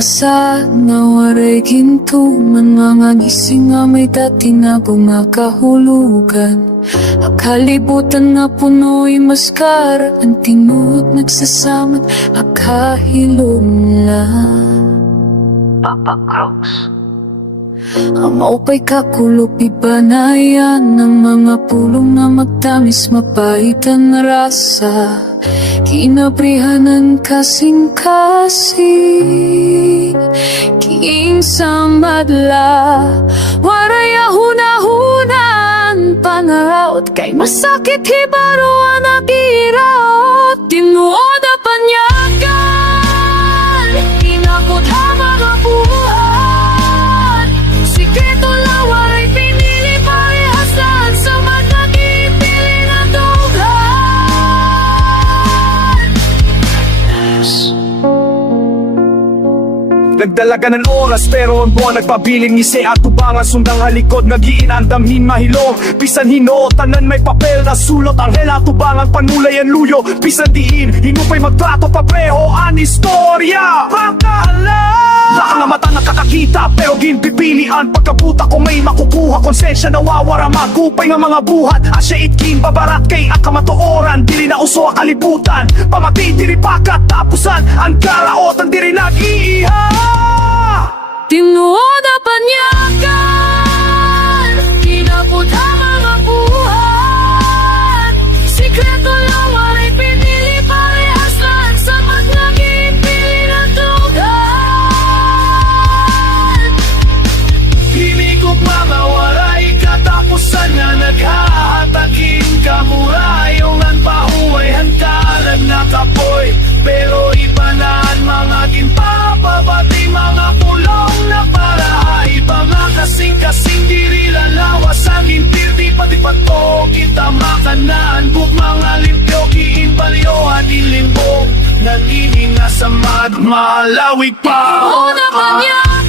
Asa na waray gintuman, mga gising nga may dati na bumakahulugan. Ang kalibutan na puno'y maskara, ang tinuod nagsasamat, akahilom lang. Papa Crocs. Ang maupay kakulop, iba na yan ng mga pulong na magtamis, mapaitan na rasa. Kinabrihanan kasing-kasing, kiing sa madla. Waraya hunahunan, pangaraot kay masakit hibaruan na kiraot. Tinuod na panyagan, inakot ha mga buhat. Sikreto lang waray pinili, parehas lahat sa magkakipili na dughan. Nagdalaga ng oras pero ang buwan nagpabiling ngisi at tubangan sundang halikod nagiinandamhin mahilo bisan hino tanan may papel na sulot ang hela tubangan panulay ang luyo bisan diin hinupay magtrato papreho an istorya pagkaalam laka nga mata nakakakita pero ginpipilian pagkabuta ko may makukuha konsensya nawawara magupay nga mga buhat asya itkin babarat kay akamatuoran dili na uso ang kalibutan pamati diri pakat tapusan ang karaotan diri nag-iiha. Tinuod na panyagan, kinapot ang mga buhat. Sikreto lang waray pinili, parehas lahat sa magkakipili na dughan. Hinigop mga waray katapusan nga naghahatagin kamurayong ang pahuay hantalan na kapoy pero iba na ang mga ginpapabati mga pulong na para iba nga kasing-kasing diri lalawas ang intirti pati pato kita makanaan buk mga limpyo kiinbalyo adilimbog nagini nga sa malawig pa Tinuod na panyagan.